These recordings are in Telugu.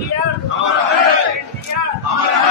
¡Hombre! ¡Hombre! ¡Hombre!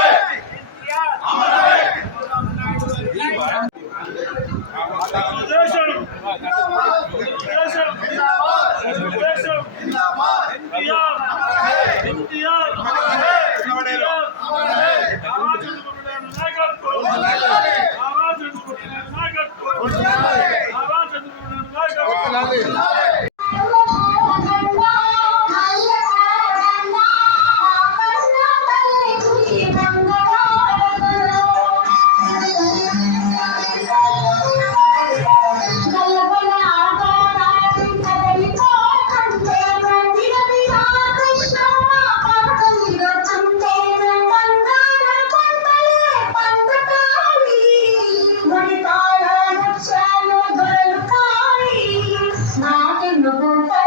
the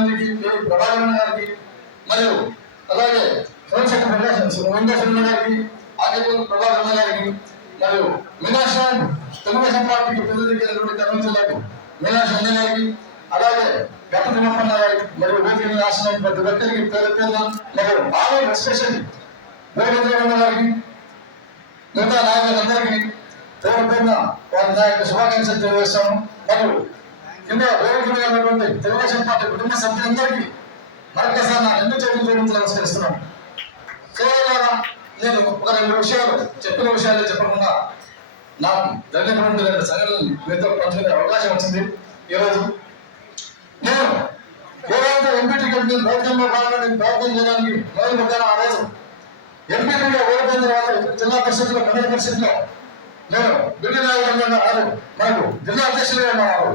గాంధీకి పేరు ప్రభాకరణ గారికి మరియు అలాగే సోమశెట్టి ప్రకాశం వెంకటేశ్వర గారికి ఆదిపూర్ ప్రభాకరణ గారికి మరియు మీనాక్ష తెలుగుదేశం పార్టీకి పెద్ద దిగ్గైనటువంటి ఖమ్మం జిల్లాకు మీనాక్ష అంజన్ గారికి అలాగే గత తిమ్మప్పన్న గారికి మరియు వేదిక రాసిన ప్రతి ఒక్కరికి పేరు పేరున మరియు ఆలయ ఎస్పెషల్ వేరేంద్ర గారికి మిగతా నాయకులందరికీ పేరు పేరున వారి నాయకు శుభాకాంక్షలు తెలియజేస్తాము. మరియు కింద వేదిక తెలుగుదేశం పార్టీ కుటుంబ సభ్యులందరికీ మరొకసారి నా రెండు చేతులు జోడించి నమస్కరిస్తున్నాను. కేవలం నేను ఒక రెండు విషయాలు చెప్పిన విషయాలు చెప్పకుండా నాకు జరిగినటువంటి రెండు సంఘటనలు మీతో పంచుకునే అవకాశం వచ్చింది. ఈరోజు నేను ఏదైతే ఎంపీటీ కంటే ప్రయత్నంలో భాగంగా నేను ప్రయత్నం చేయడానికి మొదలు పెట్టాను ఆ రోజు ఎంపీ టికెట్ ఓడిపోయిన తర్వాత జిల్లా పరిషత్లో మండల పరిషత్లో నేను ఢిల్లీ నాయకులు ఉన్నారు మనకు జిల్లా అధ్యక్షులుగా ఉన్నారు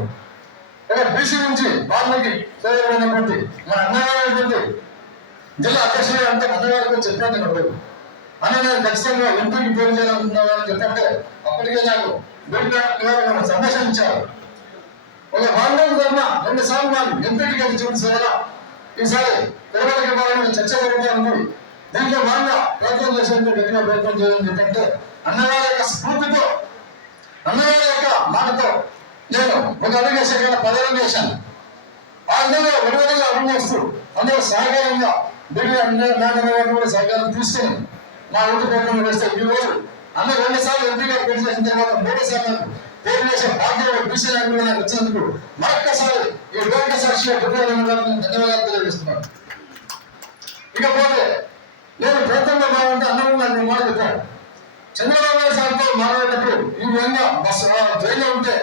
ఒక బీసీ నుంచి వాల్మీకి చదివినటువంటి మన అన్నగారైనటువంటి జిల్లా అధ్యక్షులుగా అంటే అన్నగారికి చెప్పాను నేను అని నేను ఖచ్చితంగా ఎంపీకి పేరు చేయాలనుకున్నాను అని చెప్పంటే అప్పటికే నాకు ఢిల్లీ సందేశం ఇచ్చారు. ఒక వాండం ధర్మ రెండు సార్లు నాకు ఎంపీకి అది చూపించారా ఈసారి తిరుమలకి ఇవ్వాలని చర్చ జరుగుతూ దీంట్లో భాగంగా ప్రయత్నం చేసేందుకు గట్టిగా ప్రయత్నం చేయాలని చెప్పంటే అన్నగారి యొక్క స్ఫూర్తితో నేను ఒక అడుగు వేసాను కన్నా పది అడుగు వేశాను ఆ విధంగా విడుదలగా అడుగు వేస్తూ అందులో సహకారంగా బిడ్డ కూడా సహకారం తీసుకొని నా ఊటి పేరు వేస్తే ఈ రోజు అన్న రెండు సార్లు ఎంపీగా పేరు చేసిన తర్వాత మూడోసారి నాకు పేరు చేసే బాధ్యత బీసీ నాయకులు నాకు వచ్చినందుకు మరొక్కసారి ఈ లోక సాక్షిగా ధన్యవాదాలు తెలియజేస్తున్నాను. ఇకపోతే నేను ప్రయత్నంలో బాగుంటే అన్నం నాకు మాట చెప్పాను. చంద్రబాబు నాయుడు సార్తో మాట్లాడేటప్పుడు ఈ విధంగా బస్సు జైల్లో ఉంటే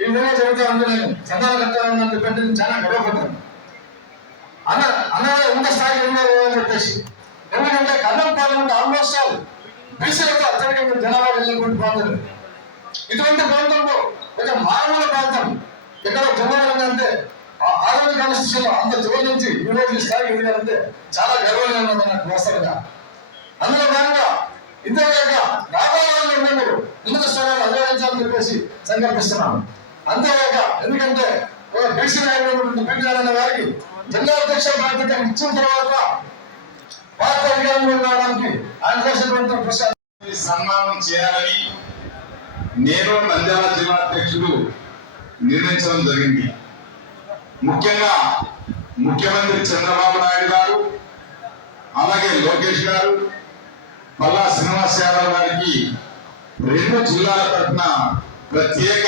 ఈ విధంగా జరుగుతూ ఉంటే నేను సంధానం కట్టాలని చెప్పంటే చాలా గర్వపడ్డాను అన్న అన్నగా ఎంత స్థాయికి ఉన్నారు అని చెప్పేసి. ఎందుకంటే కన్నం పార్లమెంట్ ఆల్మోస్ట్ ఆల్ బీసీలతో అత్యధికంగా జనాభా వెళ్ళినటువంటి ప్రాంతం ఇటువంటి ప్రాంతంలో ఒక మారుమూల ప్రాంతం ఎక్కడ జనాభా అంటే ఆరోగ్య కాన్స్టిట్యూషన్ అంత చివరి నుంచి ఈ రోజు ఈ స్థాయికి ఎదిగారంటే చాలా గర్వంగా ఉన్నది నాకు వాస్తవంగా. అందులో భాగంగా ఇంతేకాక రాబోయే మీరు ఉన్నత స్థానాలు అధిరోహించాలని చెప్పేసి సంకల్పిస్తున్నాను. అంతేకాక ఎందుకంటే ఒక బీసీ నాయకుడు బిడ్డ వారికి జిల్లా అధ్యక్ష బాధ్యత ఇచ్చిన తర్వాత పార్టీ అధికారంలో రావడానికి ఆయన చేసినటువంటి సన్మానం చేయాలని నేను నంద్యాల జిల్లా అధ్యక్షుడు నిర్ణయించడం జరిగింది. ముఖ్యంగా ముఖ్యమంత్రి చంద్రబాబు నాయుడు గారు అలాగే లోకేష్ గారు పల్లా శ్రీనివాస్ యాదవ్ గారికి రెండు జిల్లాల తరఫున ప్రత్యేక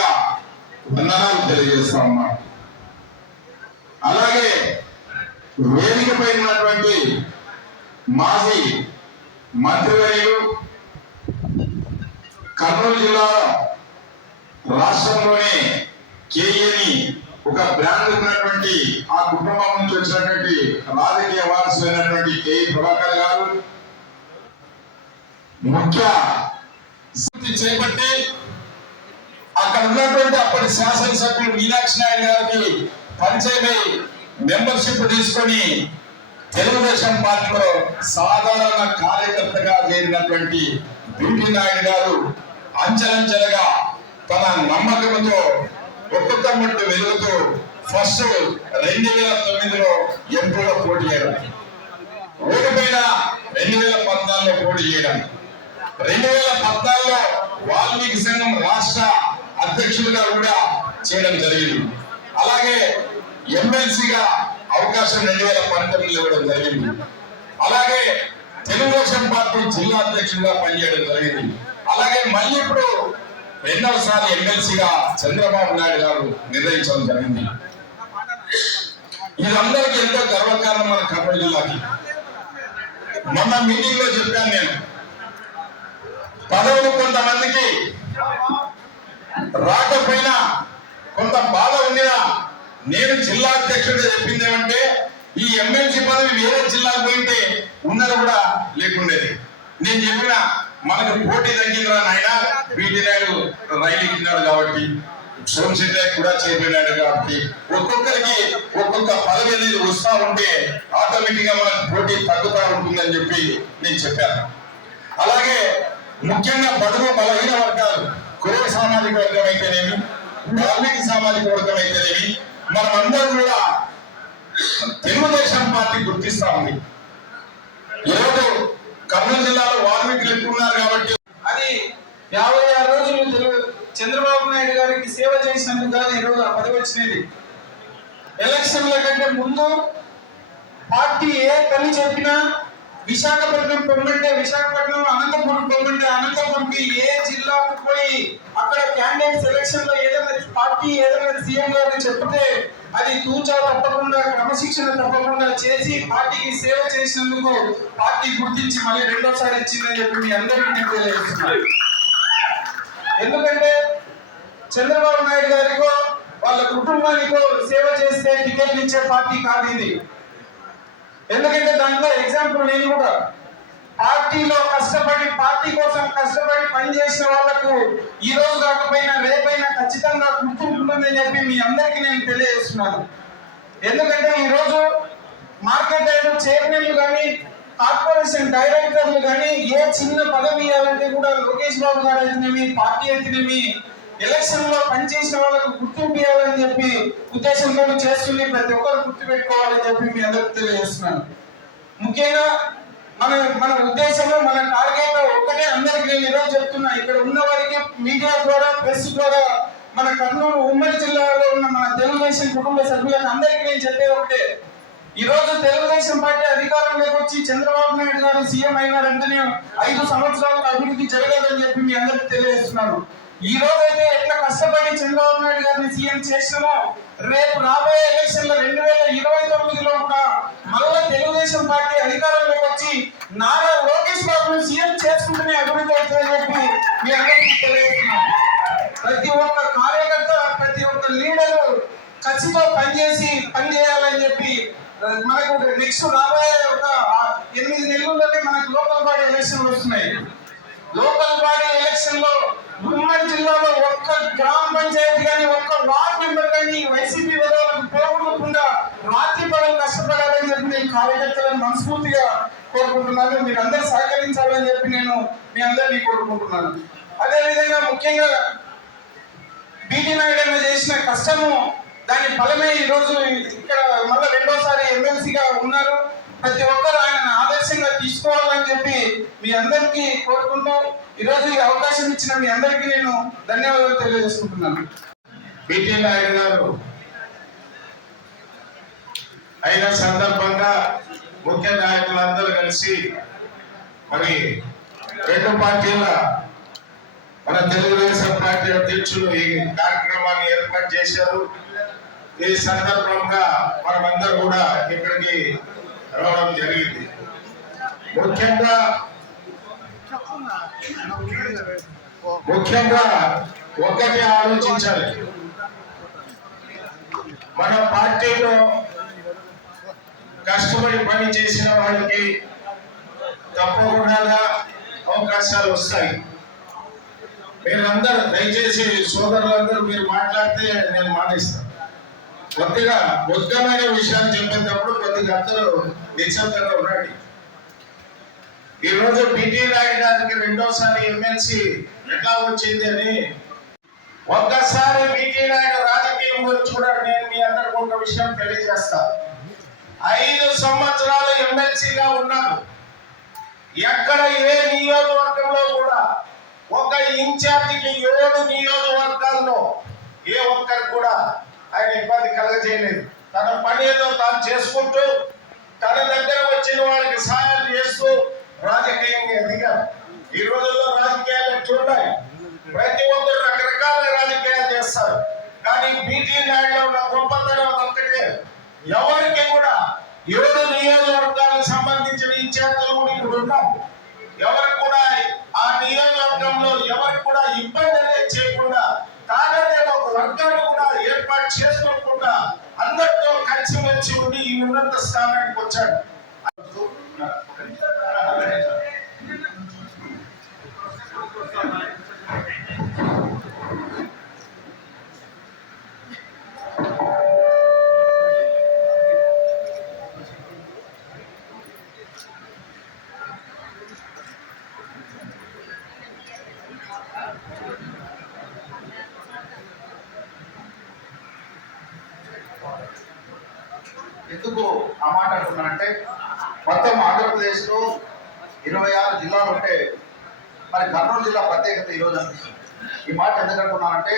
వందనాలు తెలియజేస్తా ఉన్నాం. అలాగే వేదికపై ఉన్నటువంటి మాజీ మంత్రివర్యులు కర్నూలు జిల్లా రాష్ట్రంలోనే కేఏని ఒక బ్రాండ్ ఉన్నటువంటి ఆ కుటుంబం నుంచి వచ్చినటువంటి రాజకీయ వారసులైనటువంటి కే. ప్రభాకర్ గారు ముఖ్య చేపట్టి అక్కడ ఉన్నటువంటి అప్పటి శాసనసభ్యులు మీనాక్షి నాయుడు గారికి పరిచయమై మెంబర్షిప్ తీసుకొని తెలుగుదేశం పార్టీలో సాధారణ కార్యకర్తగా చేరినటువంటి బీటీ నాయుడు గారు అంచెలంచెలుగా తన నమ్మకంతో ఒక్కొక్క మట్టు వెలుగుతూ ఫస్ట్ రెండు వేల తొమ్మిదిలో ఎంపీలో పోటీ చేయడం. ఓడిపోయిన రెండు వేల పద్నాలుగులో పోటీ చేయడం. రెండు వేల పద్నాలుగులో వాల్మీకి సంఘం రాష్ట్ర అధ్యక్షులుగా కూడా చేయడం జరిగింది. అలాగే ఎమ్మెల్సీగా అవకాశం రెండు వేల పంతొమ్మిదిలో ఇవ్వడం జరిగింది. అలాగే తెలుగుదేశం పార్టీ జిల్లా అధ్యక్షుడిగా పనిచేయడం జరిగింది. అలాగే మళ్ళీ ఇప్పుడు రెండవసారి ఎమ్మెల్సీగా చంద్రబాబు నాయుడు గారు నిర్ణయించడం జరిగింది. ఇదందరికీ ఎంతో గర్వకారణం మన కర్నూలు జిల్లాకి. మొన్న మీటింగ్లో చెప్పాను నేను. పదవులు కొంతమందికి రాకపోయినా కొంత బాధ ఉండినా నేను జిల్లా అధ్యక్షుడిగా చెప్పింది ఏమంటే ఈ ఎమ్మెల్సీ పదవి వేరే జిల్లాకు పోయింటే ఉన్నది కూడా లేకుండేది. నేను చెప్పిన మనకు పోటీ తగ్గిందిరా నాయన వీటి నాయుడు రైలు ఎక్కినాడు కాబట్టి సోమశెట్టి కూడా చేరినాడు కాబట్టి. ఒక్కొక్కరికి ఒక్కొక్క పదవి అనేది వస్తా ఉంటే ఆటోమేటిక్గా మనకు పోటీ తగ్గుతా ఉంటుందని చెప్పి నేను చెప్పాను. అలాగే ముఖ్యంగా బడుగు బలహీన వర్గాలు కురవ సామాజిక వర్గం అయితేనేమి? వాల్మీకి సామాజిక వర్గం అయితేనేమి? మనం అందరం కూడా తెలుగుదేశం పార్టీ గుర్తిస్తా ఉంది ఈరోజు కర్నూలు జిల్లాలో వాల్మీకులు ఎక్కువన్నారు కాబట్టి అది యాభై ఆరు రోజులు తెలుగు చంద్రబాబు నాయుడు గారికి సేవ చేసినందుకు కానీ ఈరోజు ఆ పదవి వచ్చినది. ఎలక్షన్ల కంటే ముందు పార్టీ ఏ పని చెప్పినా విశాఖపట్నం పొమ్మంటే విశాఖపట్నం అనంతపురం పొమ్మంటే అనంతపురంకి ఏ జిల్లాకు పోయి అక్కడ క్యాండిడేట్ సెలక్షన్లో ఏదైనా పార్టీ ఏదైనా సీఎం గారిని చెప్తే అది తూచా తప్పకుండా క్రమశిక్షణ తప్పకుండా చేసి పార్టీకి సేవ చేసినందుకు పార్టీ గుర్తించి మళ్ళీ రెండోసారి ఇచ్చిందని చెప్పి మీ అందరికీ నేను తెలియజేస్తున్నాను. ఎందుకంటే చంద్రబాబు నాయుడు గారికో వాళ్ళ కుటుంబానికో సేవ చేస్తే టికెట్లు ఇచ్చే పార్టీ కాదు ఇది. ఎందుకంటే దాంట్లో ఎగ్జాంపుల్ నేను కూడా పార్టీలో కష్టపడి పార్టీ కోసం కష్టపడి పనిచేసిన వాళ్ళకు ఈ రోజు కాకపోయినా రేపైనా ఖచ్చితంగా గుర్తుంటుందని చెప్పి మీ అందరికీ నేను తెలియజేస్తున్నాను. ఎందుకంటే ఈ రోజు మార్కెట్ అయిన చైర్మన్లు కానీ కార్పొరేషన్ డైరెక్టర్లు కానీ ఏ చిన్న పదవి ఇవ్వాలంటే కూడా లోకేష్ బాబు గారు అయితేనేమి పార్టీ అయితేనేమి ఎలక్షన్లో పనిచేసిన వాళ్ళకు గుర్తింపు ఇవ్వాలని చెప్పి ఉద్దేశంతో చేస్తుంది ప్రతి ఒక్కరు గుర్తు పెట్టుకోవాలని చెప్పి మీ అందరికి తెలియజేస్తున్నాను. ముఖ్యంగా మన మన ఉద్దేశంలో మన టార్గెట్ ఒక్కటే అందరికి నేను ఈరోజు చెప్తున్నా. ఇక్కడ ఉన్న వారికి మీడియా ద్వారా ప్రెస్ ద్వారా మన కర్నూలు ఉమ్మడి జిల్లాలో ఉన్న మన తెలుగుదేశం కుటుంబ సభ్యులకు అందరికీ నేను చెప్పేది ఒకటే. ఈ రోజు తెలుగుదేశం పార్టీ అధికారంలోకి వచ్చి చంద్రబాబు నాయుడు గారు సీఎం అయినారంటేనే ఐదు సంవత్సరాలకు అభివృద్ధి జరగదని చెప్పి మీ అందరికి తెలియజేస్తున్నాను. ఈ రోజు అయితే ఎట్లా కష్టపడి చంద్రబాబు నాయుడు గారిని సీఎం చేసినామో రేపు రాబోయే ఎలక్షన్లో రెండు వేల ఇరవై తొమ్మిదిలో కూడా మళ్ళా తెలుగుదేశం పార్టీ అధికారంలోకి వచ్చి నారా లోకేష్ బాబును సీఎం చేసుకుంటూనే అభివృద్ధి అవుతుందని చెప్పి మీ అందరికీ తెలియజేస్తున్నాం. ప్రతి ఒక్క కార్యకర్త ప్రతి ఒక్క లీడరు ఖచ్చితంగా పనిచేసి పనిచేయాలని చెప్పి మనకు నెక్స్ట్ రాబోయే ఒక ఎనిమిది నెలల్లోనే మనకు లోకల్ బాడీ ఎలక్షన్లు వస్తున్నాయి. లోకల్ బాడీ ఎలక్షన్లో ఉమ్మడి జిల్లాలో ఒక్క గ్రామ పంచాయతీ కానీ ఒక్క వార్డ్ మెంబర్ కానీ వైసీపీ విధాలకు పోగొట్టకుండా రాత్రి పగలు కష్టపడాలని చెప్పి నేను కార్యకర్తలను మనస్ఫూర్తిగా కోరుకుంటున్నాను. మీరు అందరూ సహకరించాలని చెప్పి నేను మీ అందరినీ కోరుకుంటున్నాను. అదేవిధంగా ముఖ్యంగా బీటీ నాయుడు అన్న చేసిన కష్టము దాని ఫలమే ఈ రోజు ఇక్కడ మళ్ళీ రెండోసారి ఎమ్మెల్సీగా ఉన్నారు. ప్రతి ఒక్కరు ఆయన ఆదర్శంగా తీసుకోవాలి. మీ అందరికీ కోరుకుంటూ ఈరోజు ఈ అవకాశం ఇచ్చిన మీ అందరికీ నేను ధన్యవాదాలు తెలియజేసుకుంటున్నాను. బిటి నాయుడు గారు అయిన సందర్భంగా ముఖ్య నాయకులందరూ కలిసి మరి రెండు పార్టీల మన తెలుగుదేశం పార్టీ అధ్యక్షులు ఈ కార్యక్రమాన్ని ఏర్పాటు చేశారు. ఈ సందర్భంగా మనమందరూ కూడా ఇక్కడికి రావడం జరిగింది. ముఖ్యంగా ముఖ్యంగా ఒక్కటి ఆలోచించాలి. మన పార్టీలో కష్టపడి పని చేసిన వాళ్ళకి తప్పకుండా అవకాశాలు వస్తాయి. మీరందరూ దయచేసి సోదరులందరూ మీరు మాట్లాడితే నేను మానేస్తాను. కొద్దిగా ముఖ్యమైన విషయాలు చెప్పేటప్పుడు కొద్దిగా అందరూ నిశ్శబ్దంగా ఉండండి. ఈ రోజు పిటి రాయడానికి రెండోసారి ఎమ్మెల్సీ ఎట్లా వచ్చింది అని. ఒక్కసారి పిటి నాయుడు రాజకీయం గురించి కూడా నేను మీ అందరికి ఒక విషయం తెలియజేస్తా. ఐదు సంవత్సరాలు ఎమ్మెల్సీగా ఉన్నాను. ఎక్కడ ఏ నియోజకవర్గంలో కూడా ఒక ఇన్ఛార్జికి ఏడు నియోజకవర్గాల్లో ఏ ఒక్కరు కూడా ఆయన ఇబ్బంది కలగజేయలేదు. తన పని ఏదో తాను చేసుకుంటూ తన దగ్గర వచ్చిన వాళ్ళకి సహాయం చేస్తూ రాజకీయంగా ఎదిగారు ఈ రోజుల్లో రాజకీయాలు చూడాలి. ప్రతి ఒక్కరు రకరకాల రాజకీయాలు చేస్తారు. కానీ బీటీ నాయుడు ఉన్న గొప్పతనం ఒక్కటే ఎవరికి కూడా ఏడు నియోజకవర్గాలకు సంబంధించిన ఇన్ఛార్జీలు కూడా ఇక్కడ ఉన్నారు ఎవరికి కూడా ఆ నియోజకవర్గంలో ఎవరికి కూడా ఇబ్బంది అనేది చేయకుండా తాగనే ఒక వర్గాన్ని కూడా ఏర్పాటు చేసుకోకుండా అందరితో కలిసిమెలిసి ఉండి ఈ ఉన్నత స్థానానికి వచ్చాడు. ఎందుకు ఆ మాట అంటున్నానంటే మొత్తం ఆంధ్రప్రదేశ్లో ఇరవై ఆరు జిల్లాలు ఉంటే మరి కర్నూలు జిల్లా ప్రత్యేకత ఈరోజు అనిపిస్తుంది. ఈ మాట ఎందుకు అంటున్నానంటే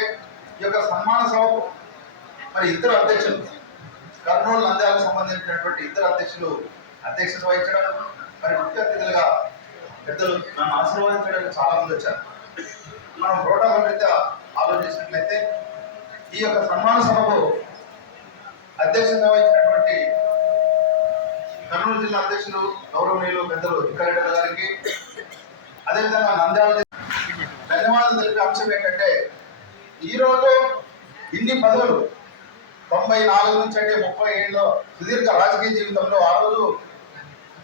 ఈ యొక్క సన్మాన సభకు మరి ఇద్దరు అధ్యక్షులు కర్నూలు నంద్యాలకు సంబంధించినటువంటి ఇద్దరు అధ్యక్షులు అధ్యక్షత వహించడం మరి ముఖ్య అతిథులుగా పెద్దలు నన్ను ఆశీర్వదించడానికి చాలా మంది వచ్చారు. మనం ప్రోటోకాల్ రీత్యా ఆలోచించినట్లయితే ఈ యొక్క సన్మాన సభకు అధ్యక్షత వహించినటువంటి కర్నూలు జిల్లా అధ్యక్షులు గౌరవనీయులు పెద్దలు తిక్కారెడ్డి గారికి అదేవిధంగా నంద్యాల జిల్లా ధన్యవాదాలు తెలిపే అంశం ఏంటంటే ఈరోజు ఇన్ని పదవులు తొంభై నాలుగు నుంచి అంటే ముప్పై ఏళ్ళలో సుదీర్ఘ రాజకీయ జీవితంలో ఆ రోజు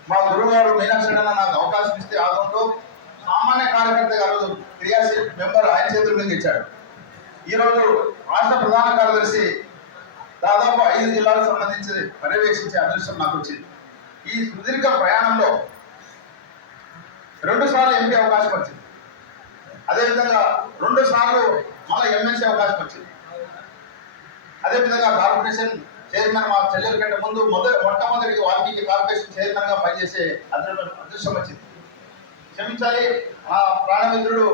మా గురుగారు మీనాక్షి నాకు అవకాశం ఇస్తే ఆ రోజు సామాన్య కార్యకర్త ఆ రోజు క్రియాశీల మెంబర్ ఆయన చేతుల మీద ఇచ్చాడు. ఈరోజు రాష్ట్ర ప్రధాన కార్యదర్శి దాదాపు ఐదు జిల్లాలకు సంబంధించి పర్యవేక్షించే అదృష్టం నాకు వచ్చింది. ఈ సుదీర్ఘ ప్రయాణంలో రెండు సార్లు ఎంపీ అవకాశం వచ్చింది. అదేవిధంగా రెండు సార్లు మళ్ళీ ఎమ్మెల్సీ అవకాశం వచ్చింది. అదేవిధంగా కార్పొరేషన్ చైర్మన్ మా చెల్లెల కంటే ముందు మొదటి మొట్టమొదటి వాల్మీకి కార్పొరేషన్ చైర్మన్గా పనిచేసే అదృష్టం అదృష్టం వచ్చింది. క్షమించాలి మా ప్రాణమిత్రుడు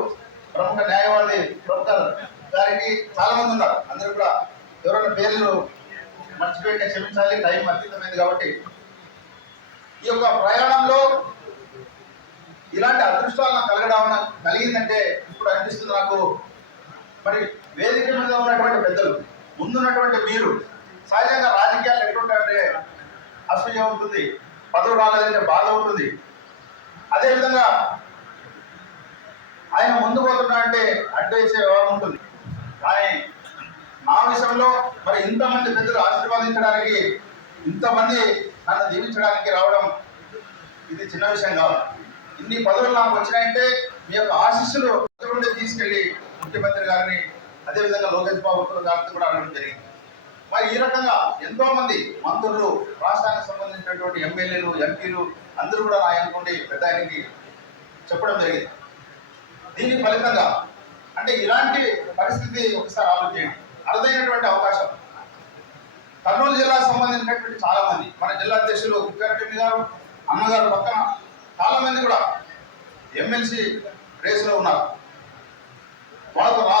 ప్రముఖ న్యాయవాది ప్రొఫెసర్ గారికి చాలా మంది ఉన్నారు. అందరూ కూడా ఎవరైనా పేర్లు మర్చిపోయిన క్షమించాలి టైం అతీతమైంది కాబట్టి. ఈ యొక్క ప్రయాణంలో ఇలాంటి అదృష్టాలు నాకు కలగడం కలిగిందంటే ఇప్పుడు అనిపిస్తుంది నాకు. మరి వేదిక మీద ఉన్నటువంటి పెద్దలు ముందున్నటువంటి మీరు సహజంగా రాజకీయాలు ఎట్లుంటాయంటే అసూయ ఉంటుంది పదవి రాలేదంటే బాధ ఉంటుంది. అదేవిధంగా ఆయన ముందు పోతున్నా అంటే అడ్డు వేసే వ్యవహారం ఉంటుంది. కానీ నా విషయంలో మరి ఇంతమంది పెద్దలు ఆశీర్వాదించడానికి ఇంతమంది నన్ను దీవించడానికి రావడం ఇది చిన్న విషయం కాదు. ఇన్ని పదవులు నాకు వచ్చినాయంటే మీ యొక్క ఆశీస్సులు నుండి తీసుకెళ్ళి ముఖ్యమంత్రి గారిని అదేవిధంగా లోకేష్ బాబు గారితో కూడా అడగడం జరిగింది. మరి ఈ రకంగా ఎంతో మంది మంత్రులు రాష్ట్రానికి సంబంధించినటువంటి ఎమ్మెల్యేలు ఎంపీలు అందరూ కూడా నా పెద్ద ఆయనకి చెప్పడం జరిగింది. దీని ఫలితంగా అంటే ఇలాంటి పరిస్థితి ఒకసారి ఆలోచించండి. అరుదైనటువంటి అవకాశం. కర్నూలు జిల్లాకు సంబంధించినటువంటి చాలా మంది మన జిల్లా అధ్యక్షులు కుక్కారెడ్డి గారు అన్నగారు పక్కన చాలామంది కూడా ఎమ్మెల్సీ రేసులో ఉన్నారు. వాళ్ళకు రా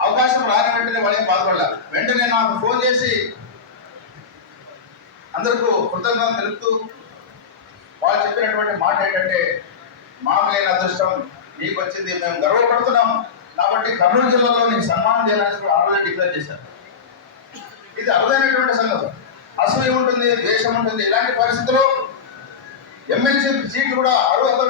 అవకాశం రాని వెంటనే వాళ్ళేం బాధపడలేదు వెంటనే నాకు ఫోన్ చేసి అందరికీ కృతజ్ఞతలు తెలుపుతూ వాళ్ళు చెప్పినటువంటి మాట ఏంటంటే మాకు లేని అదృష్టం మీకు వచ్చింది మేము గర్వపడుతున్నాము కాబట్టి కర్నూలు జిల్లాలో నీకు సన్మానం చేయాలని కూడా ఆ రోజే డిక్లేర్ చేశారు. ఇది అరుదైనటువంటి సంగతి అసలు ఉంటుంది ద్వేషం ఉంటుంది? ఇలాంటి పరిస్థితుల్లో ఎమ్మెల్సీ సీట్లు కూడా అర్హత